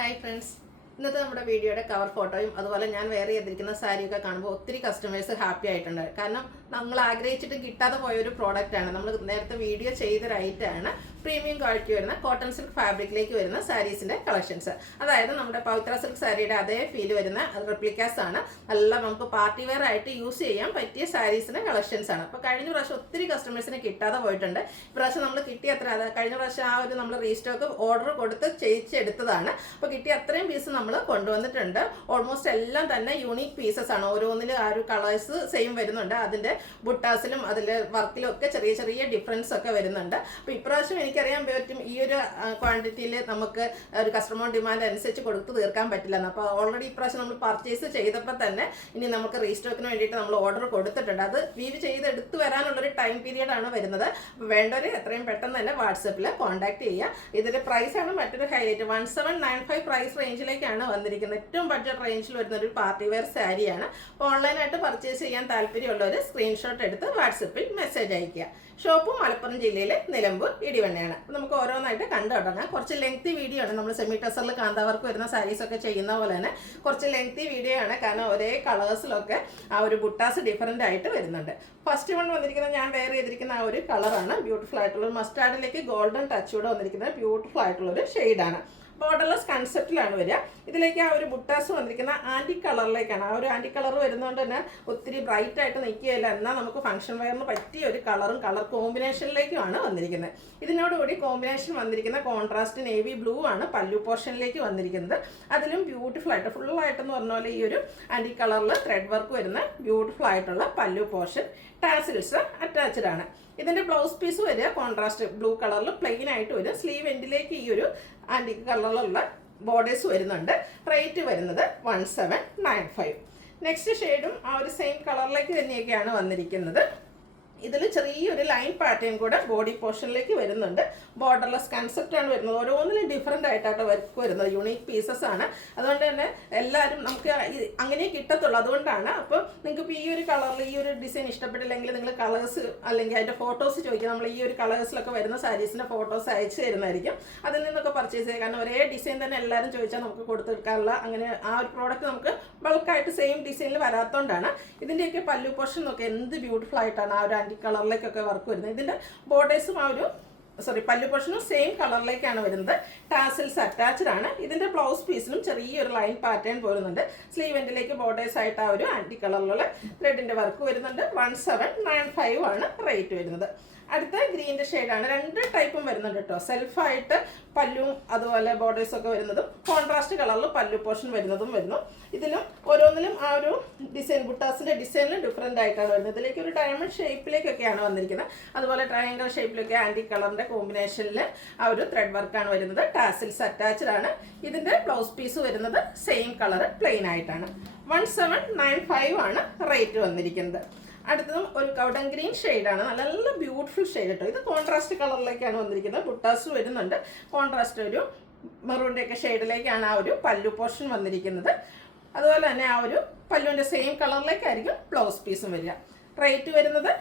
Hi friends. ഇന്നത്തെ നമ്മുടെ വീഡിയോയുടെ കവർ ഫോട്ടോയും അതുപോലെ ഞാൻ വെയർ ചെയ്തിരിക്കുന്ന സാരിയൊക്കെ കാണുമ്പോൾ ഒത്തിരി കസ്റ്റമേഴ്സ് ഹാപ്പി ആയിട്ടുണ്ട്. കാരണം നമ്മൾ ആഗ്രഹിച്ചിട്ട് കിട്ടാതെ പോയ ഒരു പ്രോഡക്റ്റാണ്. നമ്മൾ നേരത്തെ വീഡിയോ ചെയ്തൊരു ഐറ്റമാണ് പ്രീമിയം ക്വാളിറ്റി വരുന്ന കോട്ടൺ സിൽക്ക് ഫാബ്രിക്കിലേക്ക് വരുന്ന സാരീസിൻ്റെ കളക്ഷൻസ്. അതായത് നമ്മുടെ പവിത്ര സിൽക്ക് സാരിയുടെ അതേ ഫീൽ വരുന്ന റെപ്ലിക്കാസ് ആണ്. നല്ല നമുക്ക് പാർട്ടി വെയർ ആയിട്ട് യൂസ് ചെയ്യാൻ പറ്റിയ സാരീസിൻ്റെ കളക്ഷൻസ് ആണ്. അപ്പോൾ കഴിഞ്ഞ പ്രാവശ്യം ഒത്തിരി കസ്റ്റമേഴ്സിനെ കിട്ടാതെ പോയിട്ടുണ്ട്. ഇപ്രാവശ്യം നമ്മൾ കിട്ടിയ അത്ര കഴിഞ്ഞ പ്രാവശ്യം ആ ഒരു നമ്മൾ റീസ്റ്റോക്ക് ഓർഡർ കൊടുത്ത് ചെയ്യിച്ചെടുത്തതാണ്. അപ്പോൾ കിട്ടിയ അത്രയും പീസ് നമ്മൾ കൊണ്ടുവന്നിട്ടുണ്ട്. ഓൾമോസ്റ്റ് എല്ലാം തന്നെ യൂണീക്ക് പീസസ് ആണ്. ഓരോന്നിലും ആ ഒരു കളേഴ്സ് സെയിം വരുന്നുണ്ട്. അതിൻ്റെ ബുട്ടാസിലും അതിൽ വർക്കിലും ഒക്കെ ചെറിയ ചെറിയ ഡിഫറൻസ് ഒക്കെ വരുന്നുണ്ട്. അപ്പോൾ ഇപ്രാവശ്യം എനിക്കറിയാൻ പറ്റും ഈ ഒരു ക്വാണ്ടിറ്റിയിൽ നമുക്ക് ഒരു കസ്റ്റമർ ഡിമാൻഡ് അനുസരിച്ച് കൊടുത്ത് തീർക്കാൻ പറ്റില്ലെന്ന്. അപ്പോൾ ഓൾറെഡി ഇപ്രാവശ്യം നമ്മൾ പർച്ചേസ് ചെയ്തപ്പോൾ തന്നെ ഇനി നമുക്ക് റീസ്റ്റോക്കിന് വേണ്ടിയിട്ട് നമ്മൾ ഓർഡർ കൊടുത്തിട്ടുണ്ട്. അത് വീവ് ചെയ്ത് എടുത്ത് വരാനുള്ളൊരു ടൈം പീരീഡ് ആണ് വരുന്നത്. അപ്പോൾ വേണ്ടവർ എത്രയും പെട്ടെന്ന് തന്നെ വാട്സപ്പിൽ കോൺടാക്ട് ചെയ്യുക. ഇതിൻ്റെ പ്രൈസാണ് മറ്റൊരു ഹൈലൈറ്റ്. 1795 പ്രൈസ് റേഞ്ചിലേക്കാണ് വന്നിരിക്കുന്നത്. ഏറ്റവും ബഡ്ജറ്റ് റേഞ്ചിൽ വരുന്ന ഒരു പാർട്ടി വെയർ സാരിയാണ്. ഓൺലൈനായിട്ട് പർച്ചേസ് ചെയ്യാൻ താല്പര്യമുള്ളവർ സ്ക്രീൻഷോട്ട് എടുത്ത് വാട്സപ്പിൽ മെസ്സേജ് അയയ്ക്കുക. ഷോപ്പ് മലപ്പുറം ജില്ലയിലെ നിലമ്പൂർ ഇടിവണ്ണയാണ്. നമുക്ക് ഓരോന്നായിട്ട് കണ്ടു തുടങ്ങാം. കുറച്ച് ലെങ്തി വീഡിയോ ആണ്. നമ്മൾ സെമി ടെസറിൽ കാന്താവർക്ക് വരുന്ന സാരീസൊക്കെ ചെയ്യുന്ന പോലെ തന്നെ കുറച്ച് ലെങ്തി വീഡിയോ ആണ്. കാരണം ഒരേ കളേഴ്സിലൊക്കെ ആ ഒരു ബുട്ടാസ് ഡിഫറൻ്റ് ആയിട്ട് വരുന്നുണ്ട്. ഫസ്റ്റ് വൺ വന്നിരിക്കുന്നത് ഞാൻ വെയർ ചെയ്തിരിക്കുന്ന ആ ഒരു കളറാണ്. ബ്യൂട്ടിഫുൾ ആയിട്ടുള്ള മസ്റ്റാർഡിലേക്ക് ഗോൾഡൻ ടച്ച് കൂടെ വന്നിരിക്കുന്നത് ബ്യൂട്ടിഫുൾ ആയിട്ടുള്ളൊരു ഷെയ്ഡാണ്. ബോർഡർലെസ് കൺസെപ്റ്റിലാണ് വരിക. ഇതിലേക്ക് ആ ഒരു ബുട്ടാസ് വന്നിരിക്കുന്ന ആൻറ്റി കളറിലേക്കാണ്. ആ ഒരു ആൻറ്റി കളർ വരുന്നതുകൊണ്ട് തന്നെ ഒത്തിരി ബ്രൈറ്റ് ആയിട്ട് നിൽക്കുകയില്ല. എന്നാൽ നമുക്ക് ഫംഗ്ഷൻ വെയറിന് പറ്റിയ ഒരു കളറും കളർ കോമ്പിനേഷനിലേക്കുമാണ് വന്നിരിക്കുന്നത്. ഇതിനോടുകൂടി കോമ്പിനേഷൻ വന്നിരിക്കുന്ന കോൺട്രാസ്റ്റ് നേവി ബ്ലൂ ആണ് പല്ലു പോർഷനിലേക്ക് വന്നിരിക്കുന്നത്. അതിലും ബ്യൂട്ടിഫുൾ ആയിട്ട് ഫുള്ളായിട്ടെന്ന് പറഞ്ഞ പോലെ ഈ ഒരു ആൻറ്റി കളറിൽ ത്രെഡ് വർക്ക് വരുന്ന ബ്യൂട്ടിഫുൾ ആയിട്ടുള്ള പല്ലു പോർഷൻ. ടാസിൽസ് അറ്റാച്ച്ഡ് ആണ്. ഇതിൻ്റെ ബ്ലൗസ് പീസ് വരിക കോൺട്രാസ്റ്റ് ബ്ലൂ കളറിൽ പ്ലെയിൻ ആയിട്ട് വരും. സ്ലീവ് എൻഡിലേക്ക് ഈ ഒരു ആൻറ്റി കളറിലുള്ള ബോർഡേഴ്സ് വരുന്നുണ്ട്. റേറ്റ് വരുന്നത് 1795. നെക്സ്റ്റ് ഷെയ്ഡും ആ ഒരു സെയിം കളറിലേക്ക് തന്നെയൊക്കെയാണ് വന്നിരിക്കുന്നത്. ഇതിൽ ചെറിയൊരു ലൈൻ പാറ്റേൺ കൂടെ ബോഡി പോർഷനിലേക്ക് വരുന്നുണ്ട്. ബോർഡർലെസ് കൺസെപ്റ്റാണ് വരുന്നത്. ഓരോന്നിലും ഡിഫറെൻ്റ് ആയിട്ടാണ് വർക്ക് വരുന്നത്. യൂണീക്ക് പീസസ് ആണ്. അതുകൊണ്ട് തന്നെ എല്ലാവരും നമുക്ക് അങ്ങനെ കിട്ടത്തുള്ളൂ. അതുകൊണ്ടാണ്. അപ്പോൾ നിങ്ങൾക്ക് ഇപ്പോൾ ഈ ഒരു കളറിൽ ഈ ഒരു ഡിസൈൻ ഇഷ്ടപ്പെട്ടില്ലെങ്കിൽ നിങ്ങൾ കളേഴ്സ് അല്ലെങ്കിൽ അതിൻ്റെ ഫോട്ടോസ് ചോദിക്കുക. നമ്മൾ ഈ ഒരു കളേഴ്സിലൊക്കെ വരുന്ന സാരീസിൻ്റെ ഫോട്ടോസ് അയച്ചു തരുന്നതായിരിക്കും. അതിൽ നിന്നൊക്കെ പർച്ചേസ് ചെയ്യുക. കാരണം ഒരേ ഡിസൈൻ തന്നെ എല്ലാവരും ചോദിച്ചാൽ നമുക്ക് കൊടുത്തെടുക്കാനുള്ള അങ്ങനെ ആ ഒരു പ്രോഡക്റ്റ് നമുക്ക് ബൾക്കായിട്ട് സെയിം ഡിസൈനിൽ വരാത്തതുകൊണ്ടാണ്. ഇതിൻ്റെയൊക്കെ പല്ലു പോർഷൻ നോക്കി എന്ത് ബ്യൂട്ടിഫുൾ ആയിട്ടാണ് ആ ഒരു ആൻറ്റി കളറിലേക്കൊക്കെ വർക്ക് വരുന്നത്. ഇതിൻ്റെ ബോർഡേഴ്സും ആ ഒരു പല്ലു പോർഷനും സെയിം കളറിലേക്കാണ് വരുന്നത്. ടാസിൽസ് അറ്റാച്ച്ഡ് ആണ്. ഇതിൻ്റെ ബ്ലൗസ് പീസിലും ചെറിയൊരു ലൈൻ പാറ്റേൺ പോരുന്നുണ്ട്. സ്ലീവ് എൻഡിലേക്ക് ബോർഡേഴ്സ് ആയിട്ട് ആ ഒരു ആൻറ്റി കളറിലുള്ള ത്രെഡിൻ്റെ വർക്ക് വരുന്നുണ്ട്. 1795 ആണ് റേറ്റ് വരുന്നത്. അടുത്ത ഗ്രീൻ്റെ ഷെയ്ഡാണ്. രണ്ട് ടൈപ്പും വരുന്നുണ്ട് കേട്ടോ. സെൽഫായിട്ട് പല്ലും അതുപോലെ ബോർഡേഴ്സൊക്കെ വരുന്നതും കോൺട്രാസ്റ്റ് കളറിൽ പല്ലു പോർഷൻ വരുന്നതും വരുന്നു. ഇതിലും ഓരോന്നിലും ആ ഒരു ഡിസൈൻ ബുട്ടാസിൻ്റെ ഡിസൈനിലും ഡിഫറെൻ്റ് ആയിട്ടാണ് വരുന്നത്. ഇതിലേക്ക് ഒരു ഡയമണ്ട് ഷേപ്പിലേക്കൊക്കെയാണ് വന്നിരിക്കുന്നത്. അതുപോലെ ട്രയാങ്കിൾ ഷേപ്പിലൊക്കെ ആൻറ്റി കളറിൻ്റെ കോമ്പിനേഷനിൽ ആ ഒരു ത്രെഡ് വർക്കാണ് വരുന്നത്. ടാസിൽസ് അറ്റാച്ച്ഡ് ആണ്. ഇതിൻ്റെ ബ്ലൗസ് പീസ് വരുന്നത് സെയിം കളർ പ്ലെയിൻ ആയിട്ടാണ്. 1795 ആണ് റേറ്റ് വന്നിരിക്കുന്നത്. അടുത്തതും ഒരു കൗഡൻ ഗ്രീൻ ഷെയ്ഡാണ്. നല്ല ബ്യൂട്ടിഫുൾ ഷെയ്ഡ് കേട്ടോ. ഇത് കോൺട്രാസ്റ്റ് കളറിലേക്കാണ് വന്നിരിക്കുന്നത്. ബുട്ടാസ് വരുന്നുണ്ട്. കോൺട്രാസ്റ്റ് ഒരു മെറൂണിൻ്റെ ഒക്കെ ഷെയ്ഡിലേക്കാണ് ആ ഒരു പല്ലു പോർഷൻ വന്നിരിക്കുന്നത്. അതുപോലെ തന്നെ ആ ഒരു പല്ലുവിൻ്റെ സെയിം കളറിലേക്കായിരിക്കും ബ്ലൗസ് പീസും വരിക. റേറ്റ് വരുന്നത്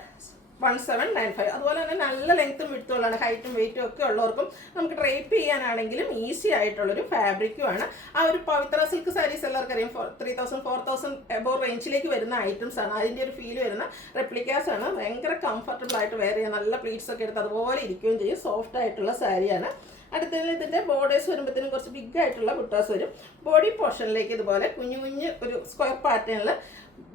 1795. അതുപോലെ തന്നെ നല്ല ലെങ്ത്തും വിഡ്ത്തുള്ളതാണ്. ഹൈറ്റും വെയിറ്റും ഒക്കെ ഉള്ളവർക്കും നമുക്ക് ഡ്രേപ്പ് ചെയ്യാനാണെങ്കിലും ഈസി ആയിട്ടുള്ളൊരു ഫാബ്രിക്കുമാണ്. ആ ഒരു പവിത്ര സിൽക്ക് സാരീസ് എല്ലാവർക്കും അറിയാം. 3000 4000 എബോവ് റേഞ്ചിലേക്ക് വരുന്ന ഐറ്റംസ് ആണ്. അതിൻ്റെ ഒരു ഫീൽ വരുന്ന റെപ്ലിക്കാസ് ആണ്. ഭയങ്കര കംഫർട്ടബിൾ ആയിട്ട് വെയർ ചെയ്യാൻ നല്ല പ്ലീറ്റ്സ് ഒക്കെ എടുത്ത് അതുപോലെ ഇരിക്കുകയും ചെയ്യും. സോഫ്റ്റ് ആയിട്ടുള്ള സാരിയാണ്. അടുത്തതിൽ ഇതിൻ്റെ ബോർഡേഴ്സ് വരുമ്പോഴത്തേനും കുറച്ച് ബിഗ് ആയിട്ടുള്ള ബുട്ടാസ് വരും. ബോഡി പോർഷനിലേക്ക് ഇതുപോലെ കുഞ്ഞു കുഞ്ഞ് ഒരു സ്ക്വയർ പാറ്റേണിൽ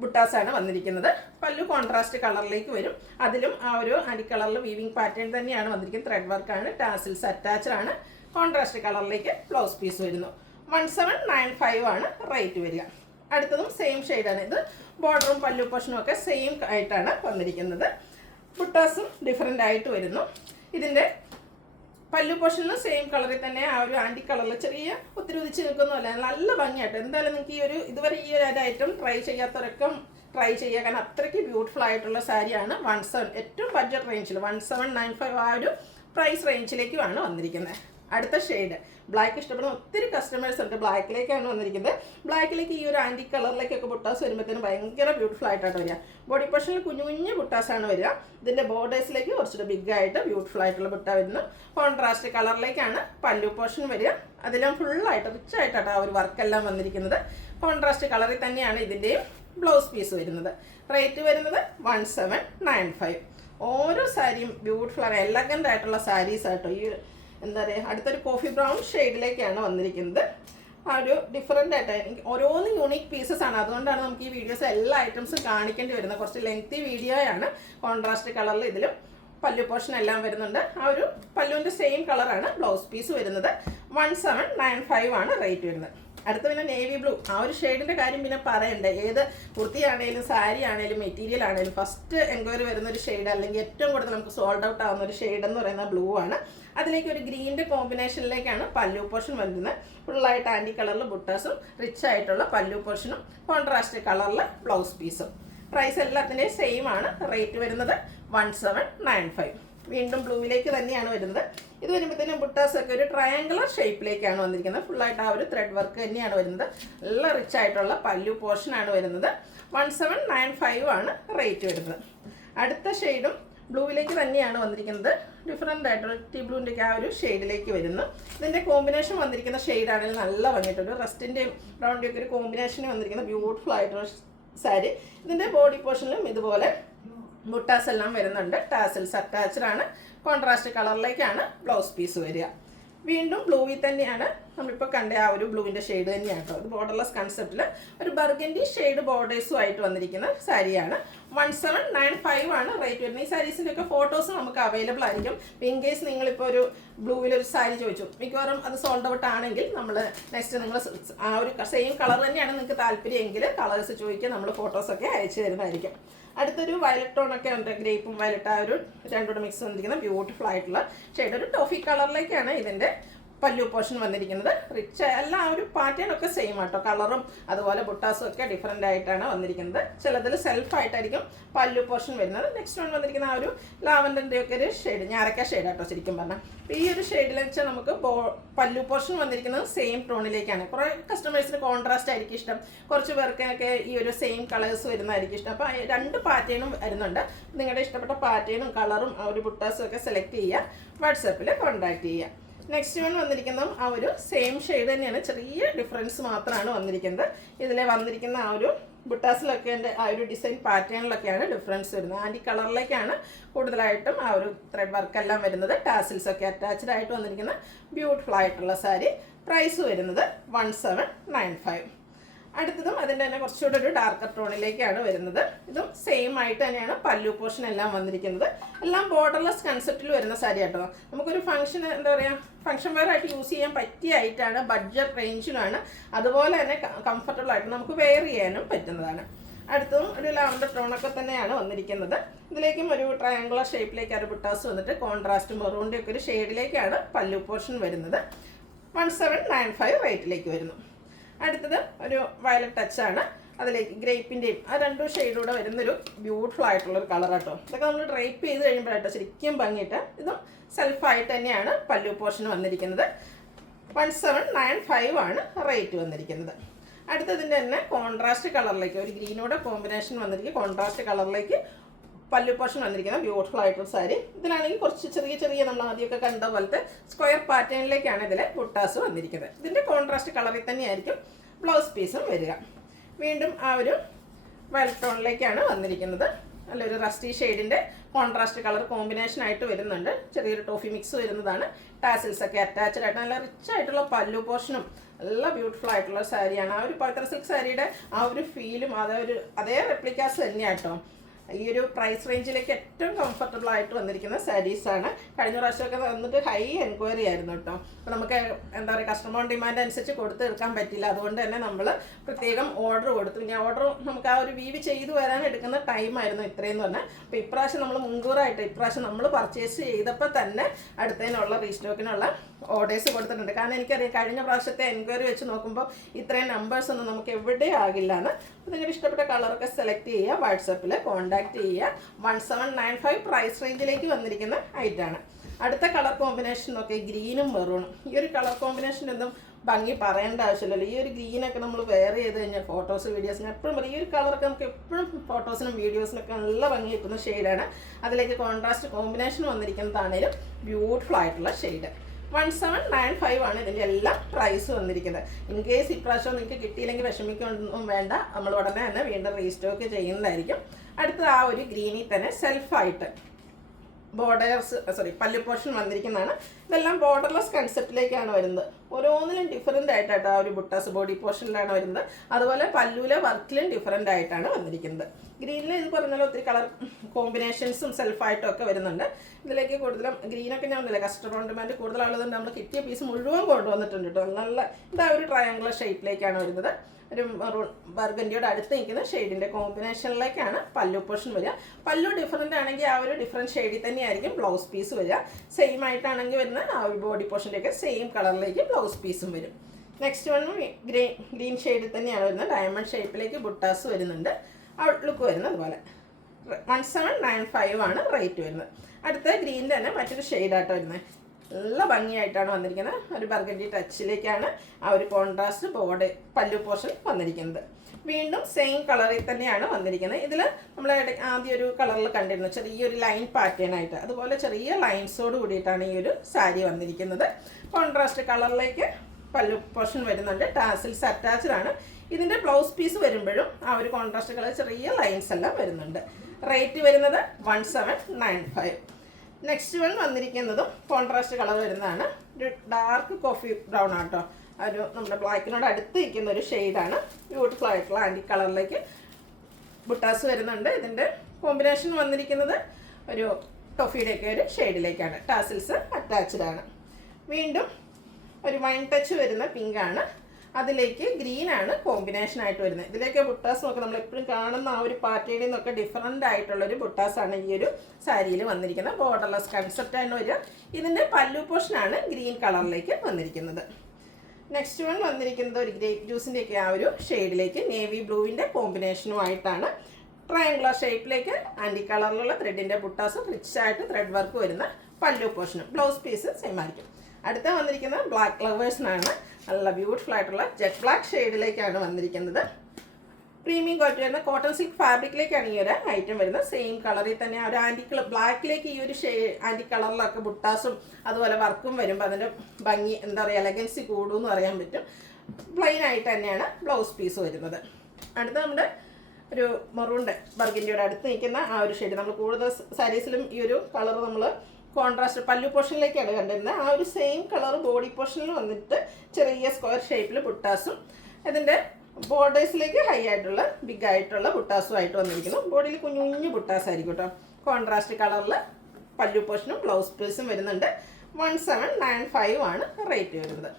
ബുട്ടാസാണ് വന്നിരിക്കുന്നത്. പല്ലു കോൺട്രാസ്റ്റ് കളറിലേക്ക് വരും. അതിലും ആ ഒരു ആൻറ്റി കളറിൽ വീവിങ് പാറ്റേൺ തന്നെയാണ് വന്നിരിക്കുന്നത്. ത്രെഡ് വർക്കാണ്. ടാസിൽസ് അറ്റാച്ച്ഡ് ആണ്. കോൺട്രാസ്റ്റ് കളറിലേക്ക് ബ്ലൗസ് പീസ് വരുന്നു. 1795 ആണ് റേറ്റ് വരിക. അടുത്തതും സെയിം ഷെയ്ഡാണ്. ഇത് ബോർഡറും പല്ലു പോർഷനും ഒക്കെ സെയിം ആയിട്ടാണ് വന്നിരിക്കുന്നത്. ബുട്ടാസും ഡിഫറെൻ്റ് ആയിട്ട് വരുന്നു. ഇതിൻ്റെ പല്ലു പോർഷനിലും സെയിം കളറിൽ തന്നെ ആ ഒരു ആൻറ്റി കളറിൽ ചെറിയ ഒത്തിരി ഉദിച്ച് നിൽക്കുന്നതല്ല. നല്ല ഭംഗിയായിട്ട് എന്തായാലും നിങ്ങൾക്ക് ഈ ഒരു ഇതുവരെ ഈ ഒരു ഐറ്റം ട്രൈ ചെയ്യാത്തവരൊക്കെ ട്രൈ ചെയ്യുക. കാരണം അത്രയ്ക്ക് ബ്യൂട്ടിഫുൾ ആയിട്ടുള്ള സാരിയാണ്. 17 ഏറ്റവും ബഡ്ജറ്റ് റേഞ്ചിൽ 1795 ആ ഒരു പ്രൈസ് റേഞ്ചിലേക്കുമാണ് വന്നിരിക്കുന്നത്. അടുത്ത ഷെയ്ഡ് ബ്ലാക്ക് ഇഷ്ടപ്പെടുന്ന ഒത്തിരി കസ്റ്റമേഴ്സ് ഉണ്ട്. ബ്ലാക്കിലേക്കാണ് വന്നിരിക്കുന്നത്. ബ്ലാക്കിലേക്ക് ഈ ഒരു ആൻറ്റി കളറിലേക്കൊക്കെ ബുട്ടാസ് വരുമ്പോഴത്തേനും ഭയങ്കര ബ്യൂട്ടിഫുൾ ആയിട്ടാണ് വരിക. ബോഡി പോർഷനിൽ കുഞ്ഞു കുഞ്ഞു ബുട്ടാസാണ് വരിക. ഇതിൻ്റെ ബോർഡേഴ്സിലേക്ക് കുറച്ചുകൂടി ബിഗ് ആയിട്ട് ബ്യൂട്ടിഫുൾ ആയിട്ടുള്ള ബുട്ട വരുന്നു. കോൺട്രാസ്റ്റ് കളറിലേക്കാണ് പല്ലു പോർഷൻ വരിക. അതെല്ലാം ഫുള്ളായിട്ട് റിച്ച് ആയിട്ടാണ് ആ ഒരു വർക്കെല്ലാം വന്നിരിക്കുന്നത്. കോൺട്രാസ്റ്റ് കളറിൽ തന്നെയാണ് ഇതിൻ്റെയും ബ്ലൗസ് പീസ് വരുന്നത്. റേറ്റ് വരുന്നത് 1795. ഓരോ സാരിയും ബ്യൂട്ടിഫുൾ ആണ്, എലഗൻ്റ് ആയിട്ടുള്ള സാരീസ് ആട്ടോ. ഈ എന്താ പറയുക, അടുത്തൊരു കോഫി ബ്രൗൺ ഷെയ്ഡിലേക്കാണ് വന്നിരിക്കുന്നത്. ആ ഒരു ഡിഫറെൻ്റ് ആയിട്ട് എനിക്ക് ഓരോന്നും യൂണീക്ക് പീസസ് ആണ്. അതുകൊണ്ടാണ് നമുക്ക് ഈ വീഡിയോസ് എല്ലാ ഐറ്റംസും കാണിക്കേണ്ടി വരുന്നത്. കുറച്ച് ലെങ്തി വീഡിയോയാണ്. കോൺട്രാസ്റ്റ് കളറിൽ ഇതിലും പല്ലു പോർഷൻ എല്ലാം വരുന്നുണ്ട്. ആ ഒരു പല്ലുവിൻ്റെ സെയിം കളറാണ് ബ്ലൗസ് പീസ് വരുന്നത്. 1795 ആണ് റേറ്റ് വരുന്നത്. അടുത്ത പിന്നെ നേവി ബ്ലൂ, ആ ഒരു ഷെയ്ഡിൻ്റെ കാര്യം പിന്നെ പറയണ്ടേ. ഏത് കുർത്തിയാണേലും സാരി ആണേലും മെറ്റീരിയൽ ആണേലും ഫസ്റ്റ് എൻക്വയറി വരുന്നൊരു ഷെയ്ഡ്, അല്ലെങ്കിൽ ഏറ്റവും കൂടുതൽ നമുക്ക് സോൾഡ് ഔട്ട് ആവുന്ന ഒരു ഷെയ്ഡ് എന്ന് പറയുന്ന ബ്ലൂ ആണ്. അതിലേക്ക് ഒരു ഗ്രീൻ്റെ കോമ്പിനേഷനിലേക്കാണ് പല്ലു പോർഷൻ വരുന്നത്. ഫുള്ളായിട്ട് ആൻറ്റി കളറിൽ ബുട്ടാസും റിച്ച് ആയിട്ടുള്ള പല്ലു പോർഷനും കോൺട്രാസ്റ്റ് കളറിൽ ബ്ലൗസ് പീസും. പ്രൈസ് എല്ലാത്തിൻ്റെയും സെയിം ആണ്. റേറ്റ് വരുന്നത് 1795. വീണ്ടും ബ്ലൂവിലേക്ക് തന്നെയാണ് വരുന്നത്. ഇത് വരുമ്പോഴത്തേനും ബുട്ടാസൊക്കെ ഒരു ട്രയാങ്കുലർ ഷേപ്പിലേക്കാണ് വന്നിരിക്കുന്നത്. ഫുള്ളായിട്ട് ആ ഒരു ത്രെഡ് വർക്ക് തന്നെയാണ് വരുന്നത്. നല്ല റിച്ച് ആയിട്ടുള്ള പല്ലു പോർഷനാണ് വരുന്നത്. 1795 ആണ് റേറ്റ് വരുന്നത്. അടുത്ത ഷെയ്ഡും ബ്ലൂവിലേക്ക് തന്നെയാണ് വന്നിരിക്കുന്നത്. ഡിഫറെൻ്റ് ആയിട്ടുള്ള ടീ ബ്ലൂവിൻ്റെ ആ ഒരു ഷെയ്ഡിലേക്ക് വരുന്നു. ഇതിൻ്റെ കോമ്പിനേഷൻ വന്നിരിക്കുന്ന ഷെയ്ഡാണെങ്കിൽ നല്ല ഭംഗിയായിട്ടൊരു റസ്റ്റിൻ്റെയും ബ്രൗണിൻ്റെയും ഒക്കെ ഒരു കോമ്പിനേഷന് വന്നിരിക്കുന്ന ബ്യൂട്ടിഫുൾ ആയിട്ടുള്ള സാരി. ഇതിൻ്റെ ബോഡി പോർഷനിലും ഇതുപോലെ ബുട്ടാസ് എല്ലാം വരുന്നുണ്ട്. ടാസൽസ് അറ്റാച്ച്ഡ് ആണ്. കോൺട്രാസ്റ്റ് കളറിലേക്കാണ് ബ്ലൗസ് പീസ് വരിക. വീണ്ടും ബ്ലൂവിൽ തന്നെയാണ് നമ്മളിപ്പോൾ കണ്ട ആ ഒരു ബ്ലൂവിൻ്റെ ഷെയ്ഡ് തന്നെയാണ് കേട്ടോ. ഇത് ബോർഡർലെസ് കൺസെപ്റ്റിൽ ഒരു ബർഗൻഡി ഷെയ്ഡ് ബോർഡേഴ്സും ആയിട്ട് വന്നിരിക്കുന്ന സാരിയാണ്. 1795 ആണ് റേറ്റ് വരുന്നത്. ഈ സാരീസിൻ്റെ ഒക്കെ ഫോട്ടോസ് നമുക്ക് അവൈലബിൾ ആയിരിക്കും. ഇൻ കേസ് നിങ്ങളിപ്പോൾ ഒരു ബ്ലൂവിലൊരു സാരി ചോദിച്ചു, മിക്കവാറും അത് സോൾഡ് ഔട്ട് ആണെങ്കിൽ നമ്മൾ നെക്സ്റ്റ് നിങ്ങൾ ആ ഒരു സെയിം കളർ തന്നെയാണ് നിങ്ങൾക്ക് താല്പര്യമെങ്കിൽ കളേഴ്സ് ചോദിക്കുക, നമ്മൾ ഫോട്ടോസൊക്കെ അയച്ചു തരുന്നതായിരിക്കും. അടുത്തൊരു വയലറ്റ് ടോണൊക്കെ ഉണ്ട്, ഗ്രേപ്പും വയലറ്റ് ആ ഒരു രണ്ടോട് മിക്സ് വന്നിരിക്കുന്ന ബ്യൂട്ടിഫുൾ ആയിട്ടുള്ള ഷെയ്ഡ്. ഒരു ടോഫി കളറിലേക്കാണ് ഇതിൻ്റെ പല്ലു പോർഷൻ വന്നിരിക്കുന്നത്. റിച്ച് അല്ല, ആ ഒരു പാറ്റേൺ ഒക്കെ സെയിം ആട്ടോ. കളറും അതുപോലെ ബുട്ടാസും ഒക്കെ ഡിഫറെൻ്റ് ആയിട്ടാണ് വന്നിരിക്കുന്നത്. ചിലതിൽ സെൽഫായിട്ടായിരിക്കും പല്ലു പോർഷൻ വരുന്നത്. നെക്സ്റ്റ് വൺ വന്നിരിക്കുന്ന ആ ഒരു ലാവൻഡറിൻ്റെ ഒക്കെ ഒരു ഷെയ്ഡ്, ഞാറക്ക ഷെയ്ഡ് ആട്ടോ ശരിക്കും പറഞ്ഞാൽ. അപ്പോൾ ഈ ഒരു ഷെയ്ഡിൽ വെച്ചാൽ നമുക്ക് പല്ലു പോർഷൻ വന്നിരിക്കുന്നത് സെയിം ടോണിലേക്കാണ്. കുറേ കസ്റ്റമേഴ്സിന് കോൺട്രാസ്റ്റ് ആയിരിക്കും ഇഷ്ടം, കുറച്ച് പേർക്കൊക്കെ ഈ ഒരു സെയിം കളേഴ്സ് വരുന്നതായിരിക്കും ഇഷ്ടം. അപ്പോൾ രണ്ട് പാറ്റേണും വരുന്നുണ്ട്. നിങ്ങളുടെ ഇഷ്ടപ്പെട്ട പാറ്റേണും കളറും ആ ഒരു ബുട്ടാസും ഒക്കെ സെലക്ട് ചെയ്യുക, വാട്സാപ്പിൽ കോൺടാക്ട് ചെയ്യുക. നെക്സ്റ്റ് വൺ വന്നിരിക്കുന്നതും ആ ഒരു സെയിം ഷെയ്ഡ് തന്നെയാണ്, ചെറിയ ഡിഫറൻസ് മാത്രമാണ് വന്നിരിക്കുന്നത്. ഇതിലെ വന്നിരിക്കുന്ന ആ ഒരു ബുട്ടാസിലൊക്കെ ആ ഒരു ഡിസൈൻ പാറ്റേണിലൊക്കെയാണ് ഡിഫറൻസ് വരുന്നത്. ആൻറ്റി കളറിലേക്കാണ് കൂടുതലായിട്ടും ആ ഒരു ത്രെഡ് വർക്കെല്ലാം വരുന്നത്. ടാസിൽസ് ഒക്കെ അറ്റാച്ച്ഡ് ആയിട്ട് വന്നിരിക്കുന്ന ബ്യൂട്ടിഫുൾ ആയിട്ടുള്ള സാരി. പ്രൈസ് വരുന്നത് 1795. അടുത്തതും അതിൻ്റെ തന്നെ കുറച്ചുകൂടെ ഒരു ഡാർക്കർ ടോണിലേക്കാണ് വരുന്നത്. ഇതും സെയിം ആയിട്ട് തന്നെയാണ് പല്ലു പോർഷൻ എല്ലാം വന്നിരിക്കുന്നത്. എല്ലാം ബോർഡർലെസ് കൺസെപ്റ്റിൽ വരുന്ന സാരി കേട്ടോ. നമുക്കൊരു ഫംഗ്ഷൻ എന്താ പറയുക, ഫംഗ്ഷൻ വെയർ ആയിട്ട് യൂസ് ചെയ്യാൻ പറ്റിയ ഐറ്റാണ്. ബഡ്ജറ്റ് റേഞ്ചിലാണ്, അതുപോലെ തന്നെ കംഫർട്ടബിൾ ആയിട്ട് നമുക്ക് വെയർ ചെയ്യാനും പറ്റുന്നതാണ്. അടുത്തതും ഒരു ലാവൻഡർ ടോണൊക്കെ തന്നെയാണ് വന്നിരിക്കുന്നത്. ഇതിലേക്കും ഒരു ട്രയാങ്കുലർ ഷേപ്പിലേക്ക് ഒരു ബുട്ടാസ് വന്നിട്ട് കോൺട്രാസ്റ്റ് മെറൂണിൻ്റെ ഒക്കെ ഒരു ഷെയ്ഡിലേക്കാണ് പല്ലു പോർഷൻ വരുന്നത്. 1795 റേറ്റിലേക്ക് വരുന്നു. അടുത്തത് ഒരു വയലറ്റ് ടച്ചാണ്. അതിലേക്ക് ഗ്രേപ്പിൻ്റെയും ആ രണ്ടു ഷെയ്ഡൂടെ വരുന്നൊരു ബ്യൂട്ടിഫുൾ ആയിട്ടുള്ളൊരു കളറാട്ടോ. ഇതൊക്കെ നമ്മൾ ഡ്രൈപ്പ് ചെയ്ത് കഴിയുമ്പോഴാട്ടോ ശരിക്കും ഭംഗിയിട്ട്. ഇതും സെൽഫായിട്ട് തന്നെയാണ് പല്ലു പോർഷൻ വന്നിരിക്കുന്നത്. 1795 ആണ് റേറ്റ് വന്നിരിക്കുന്നത്. അടുത്തതിൻ്റെ തന്നെ കോൺട്രാസ്റ്റ് കളറിലേക്ക് ഒരു ഗ്രീനോടെ കോമ്പിനേഷൻ വന്നിരിക്കും. കോൺട്രാസ്റ്റ് കളറിലേക്ക് പല്ലു പോർഷൻ വന്നിരിക്കുന്ന ബ്യൂട്ടിഫുൾ ആയിട്ടുള്ള സാരി. ഇതിലാണെങ്കിൽ കുറച്ച് ചെറിയ ചെറിയ നമ്മൾ ആദ്യമൊക്കെ കണ്ട പോലത്തെ സ്ക്വയർ പാറ്റേണിലേക്കാണ് ഇതിൽ ബുട്ടാസ് വന്നിരിക്കുന്നത്. ഇതിൻ്റെ കോൺട്രാസ്റ്റ് കളറിൽ തന്നെയായിരിക്കും ബ്ലൗസ് പീസും വരിക. വീണ്ടും ആ ഒരു വയലറ്റ് ടോണിലേക്കാണ് വന്നിരിക്കുന്നത്. നല്ലൊരു റസ്റ്റി ഷെയ്ഡിൻ്റെ കോൺട്രാസ്റ്റ് കളർ കോമ്പിനേഷൻ ആയിട്ട് വരുന്നുണ്ട്. ചെറിയൊരു ടോഫി മിക്സ് വരുന്നതാണ്. ടാസിൽസ് ഒക്കെ അറ്റാച്ച്ഡ് ആയിട്ട് നല്ല റിച്ച് ആയിട്ടുള്ള പല്ലു പോർഷനും നല്ല ബ്യൂട്ടിഫുൾ ആയിട്ടുള്ള സാരിയാണ്. ആ ഒരു പവിത്ര സിൽക്ക് സാരിയുടെ ആ ഒരു ഫീലും അതേ റെപ്ലിക്കാസ് തന്നെയാട്ടോ. ഈ ഒരു പ്രൈസ് റേഞ്ചിലേക്ക് ഏറ്റവും കംഫർട്ടബിൾ ആയിട്ട് വന്നിരിക്കുന്ന സാരീസാണ്. കഴിഞ്ഞ പ്രാവശ്യമൊക്കെ വന്നിട്ട് ഹൈ എൻക്വയറി ആയിരുന്നു കേട്ടോ. അപ്പോൾ നമുക്ക് എന്താ പറയുക, കസ്റ്റമർ ഡിമാൻഡ് അനുസരിച്ച് കൊടുത്തെടുക്കാൻ പറ്റില്ല. അതുകൊണ്ട് തന്നെ നമ്മൾ പ്രത്യേകം ഓർഡർ കൊടുത്തു. ഞാൻ ഓർഡർ നമുക്ക് ആ ഒരു വീവ് ചെയ്ത് വരാൻ എടുക്കുന്ന ടൈമായിരുന്നു ഇത്രയെന്ന് പറഞ്ഞാൽ. അപ്പോൾ ഇപ്രാവശ്യം നമ്മൾ മുൻകൂറായിട്ട് ഇപ്രാവശ്യം നമ്മൾ പർച്ചേസ് ചെയ്തപ്പോൾ തന്നെ അടുത്തതിനുള്ള റീസ്റ്റോക്കിനുള്ള ഓർഡേഴ്സ് കൊടുത്തിട്ടുണ്ട്. കാരണം എനിക്കറിയാം കഴിഞ്ഞ പ്രാവശ്യത്തെ എൻക്വയറി വെച്ച് നോക്കുമ്പോൾ ഇത്രയും നമ്പേഴ്സ് ഒന്നും നമുക്ക് എവിടെ ആകില്ല എന്ന്. അപ്പോൾ നിങ്ങളുടെ ഇഷ്ടപ്പെട്ട കളറൊക്കെ സെലക്ട് ചെയ്യുക, വാട്സാപ്പിൽ കോൺടാക്ട് ചെയ്യുക. 1795 പ്രൈസ് റേഞ്ചിലേക്ക് വന്നിരിക്കുന്ന ഐറ്റാണ്. അടുത്ത കളർ കോമ്പിനേഷൻ നോക്കി ഗ്രീനും മെറൂണും. ഈ ഒരു കളർ കോമ്പിനേഷനൊന്നും ഭംഗി പറയേണ്ട ആവശ്യമില്ലല്ലോ. ഈ ഒരു ഗ്രീനൊക്കെ നമ്മൾ വെയർ ചെയ്ത് കഴിഞ്ഞാൽ ഫോട്ടോസ് വീഡിയോസിന് എപ്പോഴും പറയും, ഈ ഒരു കളറൊക്കെ നമുക്ക് എപ്പോഴും ഫോട്ടോസിനും വീഡിയോസിനൊക്കെ നല്ല ഭംഗി കിട്ടുന്ന ഷെയ്ഡാണ്. അതിലേക്ക് കോൺട്രാസ്റ്റ് കോമ്പിനേഷൻ വന്നിരിക്കുന്നതാണേലും ബ്യൂട്ടിഫുൾ ആയിട്ടുള്ള ഷെയ്ഡ്. 1795 ആണ് ഇതിൻ്റെ എല്ലാം പ്രൈസ് വന്നിരിക്കുന്നത്. ഇൻ കേസ് ഇപ്രാവശ്യം നിങ്ങൾക്ക് കിട്ടിയില്ലെങ്കിൽ വിഷമിക്കൊന്നും വേണ്ട, നമ്മൾ ഉടനെ തന്നെ വീണ്ടും റീസ്റ്റോക്ക് ചെയ്യുന്നതായിരിക്കും. അടുത്തത് ആ ഒരു ഗ്രീനിൽ തന്നെ സെൽഫായിട്ട് പല്ലു പോർഷൻ വന്നിരിക്കുന്നതാണ്. ഇതെല്ലാം ബോർഡർലെസ് കൺസെപ്റ്റിലേക്കാണ് വരുന്നത്. ഓരോന്നിലും ഡിഫറെൻ്റ് ആയിട്ടാണ് ആ ഒരു ബുട്ടാസ് ബോഡി പോർഷനിലാണ് വരുന്നത്. അതുപോലെ പല്ലുവിലെ വർക്കിലും ഡിഫറെൻ്റ് ആയിട്ടാണ് വന്നിരിക്കുന്നത്. ഗ്രീനിൽ ഇത് പറഞ്ഞാൽ ഒത്തിരി കളർ കോമ്പിനേഷൻസും സെൽഫായിട്ടും ഒക്കെ വരുന്നുണ്ട്. ഇതിലേക്ക് കൂടുതലും ഗ്രീനൊക്കെ ഞാൻ ഒന്നുമില്ല, കസ്റ്റമർ ഡിമാൻഡ് കൂടുതലുള്ളതുകൊണ്ട് നമ്മൾ കിട്ടിയ പീസ് മുഴുവൻ കൊണ്ടുവന്നിട്ടുണ്ട് കേട്ടോ. നല്ല ഇതാ ഒരു ട്രയാങ്കുലർ ഷേപ്പിലേക്കാണ് വരുന്നത്. ഒരു മെറൂൺ ബർഗൻഡിയോട് അടുത്ത് നിൽക്കുന്ന ഷെയ്ഡിൻ്റെ കോമ്പിനേഷനിലേക്കാണ് പല്ലു പോർഷൻ വരിക. പല്ലു ഡിഫറെൻ്റ് ആണെങ്കിൽ ആ ഒരു ഡിഫറെൻറ്റ് ഷെയ്ഡിൽ തന്നെയായിരിക്കും ബ്ലൗസ് പീസ് വരിക. സെയിം ആയിട്ടാണെങ്കിൽ വരുന്ന ആ ഒരു ബോഡി പോർഷനിലേക്ക് സെയിം കളറിലേക്ക് ബ്ലൗസ് പീസും വരും. നെക്സ്റ്റ് വൺ ഗ്രീൻ ഷെയ്ഡിൽ തന്നെയാണ് വരുന്നത്. ഡയമണ്ട് ഷേപ്പിലേക്ക് ബുട്ടാസ് വരുന്നുണ്ട്. ഔട്ട്ലുക്ക് വരുന്നത് അതുപോലെ. 1795 ആണ് റേറ്റ് വരുന്നത്. അടുത്ത ഗ്രീനിൽ തന്നെ മറ്റൊരു ഷെയ്ഡായിട്ട് വരുന്നത്. നല്ല ഭംഗിയായിട്ടാണ് വന്നിരിക്കുന്നത്. ഒരു ബർഗൻഡി ടച്ചിലേക്കാണ് ആ ഒരു കോൺട്രാസ്റ്റ് ബോർഡ് പല്ലു പോർഷൻ വന്നിരിക്കുന്നത്. വീണ്ടും സെയിം കളറിൽ തന്നെയാണ് വന്നിരിക്കുന്നത്. ഇതിൽ നമ്മൾ ആദ്യം ഒരു കളറിൽ കണ്ടിരുന്നു ചെറിയൊരു ലൈൻ പാറ്റേൺ ആയിട്ട്, അതുപോലെ ചെറിയ ലൈൻസോട് കൂടിയിട്ടാണ് ഈ ഒരു സാരി വന്നിരിക്കുന്നത്. കോൺട്രാസ്റ്റ് കളറിലേക്ക് പല്ലു പോർഷൻ വരുന്നുണ്ട്. ടാസിൽസ് അറ്റാച്ച്ഡ് ആണ്. ഇതിൻ്റെ ബ്ലൗസ് പീസ് വരുമ്പോഴും ആ ഒരു കോൺട്രാസ്റ്റ് കളർ ചെറിയ ലൈൻസ് എല്ലാം വരുന്നുണ്ട്. റേറ്റ് വരുന്നത് 1795. നെക്സ്റ്റ് വൺ വന്നിരിക്കുന്നതും കോൺട്രാസ്റ്റ് കളർ വരുന്നതാണ്. ഒരു ഡാർക്ക് കോഫി ബ്രൗൺ ആട്ടോ. ഒരു നമ്മുടെ ബ്ലാക്കിനോട് അടുത്ത് ഇരിക്കുന്ന ഒരു ഷെയ്ഡാണ്. ബ്യൂട്ടിഫുൾ ആയിട്ടുള്ള ആൻറ്റി കളറിലേക്ക് ബുട്ടാസ് വരുന്നുണ്ട്. ഇതിൻ്റെ കോമ്പിനേഷൻ വന്നിരിക്കുന്നത് ഒരു ടോഫിയുടെയൊക്കെ ഒരു ഷെയ്ഡിലേക്കാണ്. ടാസിൽസ് അറ്റാച്ച്ഡ് ആണ്. വീണ്ടും ഒരു വൈൻ ടച്ച് വരുന്ന പിങ്കാണ്. അതിലേക്ക് ഗ്രീനാണ് കോമ്പിനേഷനായിട്ട് വരുന്നത്. ഇതിലേക്ക് ബുട്ടാസ് നോക്കി നമ്മൾ എപ്പോഴും കാണുന്ന ആ ഒരു പാറ്റേണിൽ നിന്നൊക്കെ ഡിഫറെൻ്റ് ആയിട്ടുള്ളൊരു ബുട്ടാസാണ് ഈ ഒരു സാരിയിൽ വന്നിരിക്കുന്നത്. ബോർഡർലെസ് കൺസെപ്റ്റാണ് വരിക. ഇതിൻ്റെ പല്ലു പോർഷനാണ് ഗ്രീൻ കളറിലേക്ക് വന്നിരിക്കുന്നത്. നെക്സ്റ്റ് വൺ വന്നിരിക്കുന്നത് ഒരു ഗ്രേപ്പ് ജ്യൂസിൻ്റെയൊക്കെ ആ ഒരു ഷെയ്ഡിലേക്ക് നേവി ബ്ലൂവിൻ്റെ കോമ്പിനേഷനുമായിട്ടാണ്. ട്രയാങ്കുലർ ഷേപ്പിലേക്ക് ആൻറ്റി കളറിലുള്ള ത്രെഡിൻ്റെ ബുട്ടാസും റിച്ച് ആയിട്ട് ത്രെഡ് വർക്ക് വരുന്ന പല്ലു പോർഷനും. ബ്ലൗസ് പീസ് സെയിം ആയിരിക്കും. അടുത്ത വന്നിരിക്കുന്നത് ബ്ലാക്ക് ഫ്ലവേഴ്സിനാണ്. നല്ല ബ്യൂട്ടിഫുൾ ആയിട്ടുള്ള ജെറ്റ് ബ്ലാക്ക് ഷെയ്ഡിലേക്കാണ് വന്നിരിക്കുന്നത്. പ്രീമിയം ക്വാളിറ്റി വരുന്ന കോട്ടൺ സിൽക്ക് ഫാബ്രിക്കിലേക്കാണ് ഈ ഒരു ഐറ്റം വരുന്നത്. സെയിം കളറിൽ തന്നെ ആ ഒരു ബ്ലാക്കിലേക്ക് ഈ ഒരു ആൻറ്റി കളറിലൊക്കെ ബുട്ടാസും അതുപോലെ വർക്കും വരുമ്പോൾ അതിൻ്റെ ഭംഗി എന്താ പറയുക എലഗൻസി കൂടുമെന്ന് പറയാൻ പറ്റും. പ്ലെയിൻ ആയിട്ട് തന്നെയാണ് ബ്ലൗസ് പീസ് വരുന്നത്. അടുത്ത നമ്മുടെ ഒരു മെറൂണിൻ്റെ ബർഗൻഡിയോട് അടുത്ത് നിൽക്കുന്ന ആ ഒരു ഷെയ്ഡ്. നമ്മൾ കൂടുതൽ സാരീസിലും ഈ ഒരു കളർ നമ്മൾ കോൺട്രാസ്റ്റ് പല്ലു പോർഷനിലേക്കാണ് കണ്ടിരുന്നത്. ആ ഒരു സെയിം കളർ ബോഡി പോർഷനിൽ വന്നിട്ട് ചെറിയ സ്ക്വയർ ഷേപ്പിൽ ബുട്ടാസും ഇതിൻ്റെ ബോർഡേഴ്സിലേക്ക് ഹൈ ആയിട്ടുള്ള ബിഗ് ആയിട്ടുള്ള ബുട്ടാസും ആയിട്ട് വന്നിരിക്കുന്നു. ബോഡിയിൽ കുഞ്ഞു കുഞ്ഞു ബുട്ടാസ് ആയിരിക്കും കേട്ടോ. കോൺട്രാസ്റ്റ് കളറിൽ പല്ലു പോർഷനും ബ്ലൗസ് പീസും വരുന്നുണ്ട്. 1795 ആണ് റേറ്റ് വരുന്നത്.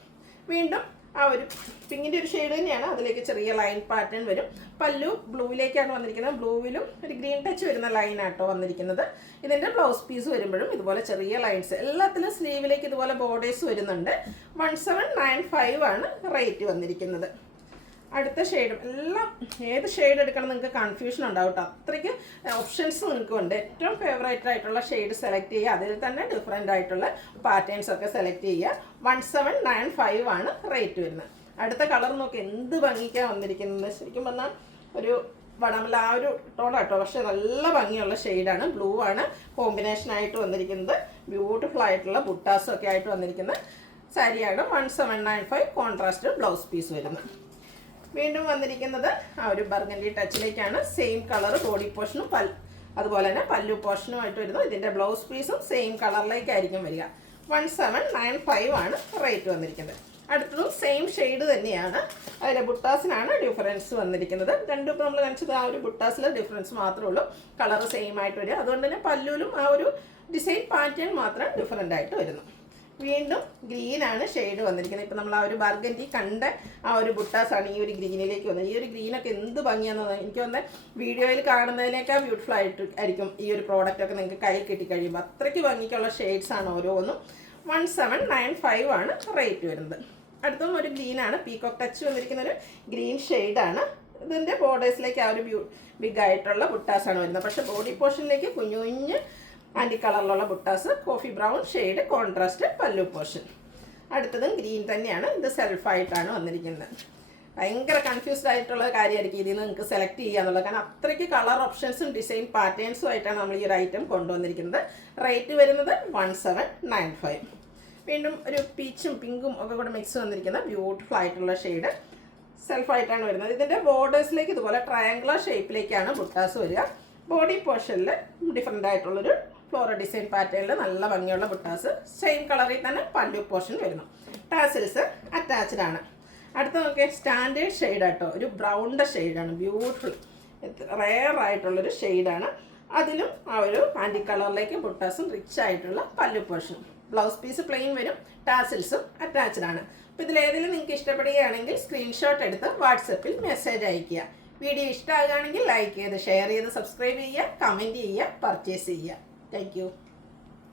വീണ്ടും ആ ഒരു പിങ്കിൻ്റെ ഒരു ഷെയ്ഡ് തന്നെയാണ്. അതിലേക്ക് ചെറിയ ലൈൻ പാറ്റേൺ വരും. പല്ലു ബ്ലൂവിലേക്കാണ് വന്നിരിക്കുന്നത്. ബ്ലൂവിലും ഒരു ഗ്രീൻ ടച്ച് വരുന്ന ലൈനാട്ടോ വന്നിരിക്കുന്നത്. ഇതിൻ്റെ ബ്ലൗസ് പീസ് വരുമ്പോഴും ഇതുപോലെ ചെറിയ ലൈൻസ്, എല്ലാത്തിലും സ്ലീവിലേക്ക് ഇതുപോലെ ബോർഡേഴ്സ് വരുന്നുണ്ട്. 1795 ആണ് റേറ്റ് വന്നിരിക്കുന്നത്. അടുത്ത ഷെയ്ഡും എല്ലാം ഏത് ഷെയ്ഡ് എടുക്കണം നിങ്ങൾക്ക് കൺഫ്യൂഷൻ ഉണ്ടാവും കേട്ടോ. അത്രയ്ക്ക് ഓപ്ഷൻസ് നിങ്ങൾക്ക് ഉണ്ട്. ഏറ്റവും ഫേവറേറ്റ് ആയിട്ടുള്ള ഷെയ്ഡ് സെലക്ട് ചെയ്യുക. അതിൽ തന്നെ ഡിഫറെൻ്റ് ആയിട്ടുള്ള പാറ്റേൺസ് ഒക്കെ സെലക്ട് ചെയ്യുക. 1795 ആണ് റേറ്റ് വരുന്നത്. അടുത്ത കളർ നോക്കി എന്ത് ഭംഗിക്കാണ് വന്നിരിക്കുന്നത്. ശരിക്കും പറഞ്ഞാൽ ഒരു വടമല ആ ഒരു ടോണാട്ടോ, പക്ഷേ നല്ല ഭംഗിയുള്ള ഷെയ്ഡാണ്. ബ്ലൂ ആണ് കോമ്പിനേഷനായിട്ട് വന്നിരിക്കുന്നത്. ബ്യൂട്ടിഫുൾ ആയിട്ടുള്ള ബുട്ടാസൊക്കെ ആയിട്ട് വന്നിരിക്കുന്ന സാരിയാണ്. 1795 കോൺട്രാസ്റ്റ് ബ്ലൗസ് പീസ് വരുന്നത്. വീണ്ടും വന്നിരിക്കുന്നത് ആ ഒരു ബർഗൻഡി ടച്ചിലേക്കാണ്. സെയിം കളർ ബോഡി പോർഷനും അതുപോലെ തന്നെ പല്ലു പോർഷനുമായിട്ട് വരുന്നു. ഇതിൻ്റെ ബ്ലൗസ് പീസും സെയിം കളറിലേക്കായിരിക്കും വരിക. 1795 ആണ് റേറ്റ് വന്നിരിക്കുന്നത്. അടുത്തതും സെയിം ഷെയ്ഡ് തന്നെയാണ്. അതിൻ്റെ ബുട്ടാസിനാണ് ഡിഫറൻസ് വന്നിരിക്കുന്നത്. രണ്ടും ഇപ്പോൾ നമ്മൾ കാണിച്ചത് ആ ഒരു ബുട്ടാസിലെ ഡിഫറൻസ് മാത്രമേ ഉള്ളൂ. കളർ സെയിം ആയിട്ട് വരിക. അതുകൊണ്ട് തന്നെ പല്ലുവിലും ആ ഒരു ഡിസൈൻ പാറ്റേൺ മാത്രം ഡിഫറൻ്റ് ആയിട്ട് വരുന്നു. വീണ്ടും ഗ്രീനാണ് ഷെയ്ഡ് വന്നിരിക്കുന്നത്. ഇപ്പം നമ്മൾ ആ ഒരു ബർഗൻഡി കണ്ട ആ ഒരു ബുട്ടാസാണ് ഈ ഒരു ഗ്രീനിലേക്ക് വന്നത്. ഈ ഒരു ഗ്രീനൊക്കെ എന്ത് ഭംഗിയാണെന്ന് എനിക്ക് തോന്നുന്നത് വീഡിയോയിൽ കാണുന്നതിനേക്കാൾ ബ്യൂട്ടിഫുൾ ആയിട്ട് ആയിരിക്കും ഈ ഒരു പ്രോഡക്റ്റൊക്കെ നിങ്ങൾക്ക് കൈ കിട്ടിക്കഴിയുമ്പോൾ. അത്രയ്ക്ക് ഭംഗിക്കുള്ള ഷെയ്ഡ്സാണ് ഓരോന്നും. 1795 ആണ് റേറ്റ് വരുന്നത്. അടുത്തും ഒരു ഗ്രീനാണ്. പീകോക്ക് ടച്ച് വന്നിരിക്കുന്ന ഒരു ഗ്രീൻ ഷെയ്ഡാണ്. ഇതിൻ്റെ ബോർഡേഴ്സിലേക്ക് ആ ഒരു ബിഗ് ആയിട്ടുള്ള ബുട്ടാസാണ് വരുന്നത്. പക്ഷേ ബോഡി പോർഷനിലേക്ക് കുഞ്ഞു കുഞ്ഞ് ആൻറ്റി കളറിലുള്ള buttas, coffee brown shade contrast പല്ലു പോർഷൻ. അടുത്തതും ഗ്രീൻ തന്നെയാണ്, ഇത് സെൽഫായിട്ടാണ് വന്നിരിക്കുന്നത്. ഭയങ്കര കൺഫ്യൂസ്ഡ് ആയിട്ടുള്ള കാര്യമായിരിക്കും ഇതിൽ നിന്ന് നിങ്ങൾക്ക് സെലക്ട് ചെയ്യുക എന്നുള്ളത്. കാരണം അത്രയ്ക്ക് കളർ ഓപ്ഷൻസും ഡിസൈൻ പാറ്റേൺസും ആയിട്ടാണ് നമ്മൾ ഈ ഒരു ഐറ്റം കൊണ്ടുവന്നിരിക്കുന്നത്. റേറ്റ് വരുന്നത് 1795. വീണ്ടും ഒരു പീച്ചും പിങ്കും ഒക്കെ കൂടെ മിക്സ് വന്നിരിക്കുന്ന ബ്യൂട്ടിഫുൾ ആയിട്ടുള്ള ഷെയ്ഡ് സെൽഫായിട്ടാണ് വരുന്നത്. ഇതിൻ്റെ ബോർഡേഴ്സിലേക്ക് ഇതുപോലെ ട്രയാങ്കുലർ ഷേപ്പിലേക്കാണ് ബുട്ടാസ് വരിക. ബോഡി പോർഷനിൽ ഡിഫറെൻ്റ് ആയിട്ടുള്ളൊരു ഫ്ലോറൽ ഡിസൈൻ പാറ്റേണിൽ നല്ല ഭംഗിയുള്ള ബുട്ടാസ്, സെയിം കളറിൽ തന്നെ പല്ലു പോർഷൻ വരുന്നു. ടാസിൽസ് അറ്റാച്ച്ഡ് ആണ്. അടുത്ത നോക്കിയാൽ സ്റ്റാൻഡേർഡ് ഷെയ്ഡ് ആട്ടോ, ഒരു ബ്രൗണിൻ്റെ ഷെയ്ഡാണ്, ബ്യൂട്ടിഫുൾ റെയർ ആയിട്ടുള്ളൊരു ഷെയ്ഡാണ്. അതിലും ആ ഒരു ആൻറ്റി കളറിലേക്ക് ബുട്ടാസും റിച്ച് ആയിട്ടുള്ള പല്ലു പോർഷൻ. ബ്ലൗസ് പീസ് പ്ലെയിൻ വരും, ടാസിൽസും അറ്റാച്ച്ഡ് ആണ്. അപ്പോൾ ഇതിലേതെങ്കിലും നിങ്ങൾക്ക് ഇഷ്ടപ്പെടുകയാണെങ്കിൽ സ്ക്രീൻഷോട്ട് എടുത്ത് വാട്സപ്പിൽ മെസ്സേജ് അയയ്ക്കുക. വീഡിയോ ഇഷ്ടമാകുകയാണെങ്കിൽ ലൈക്ക് ചെയ്ത് ഷെയർ ചെയ്ത് സബ്സ്ക്രൈബ് ചെയ്യുക, കമൻറ്റ് ചെയ്യുക, പർച്ചേസ് ചെയ്യുക. Thank you.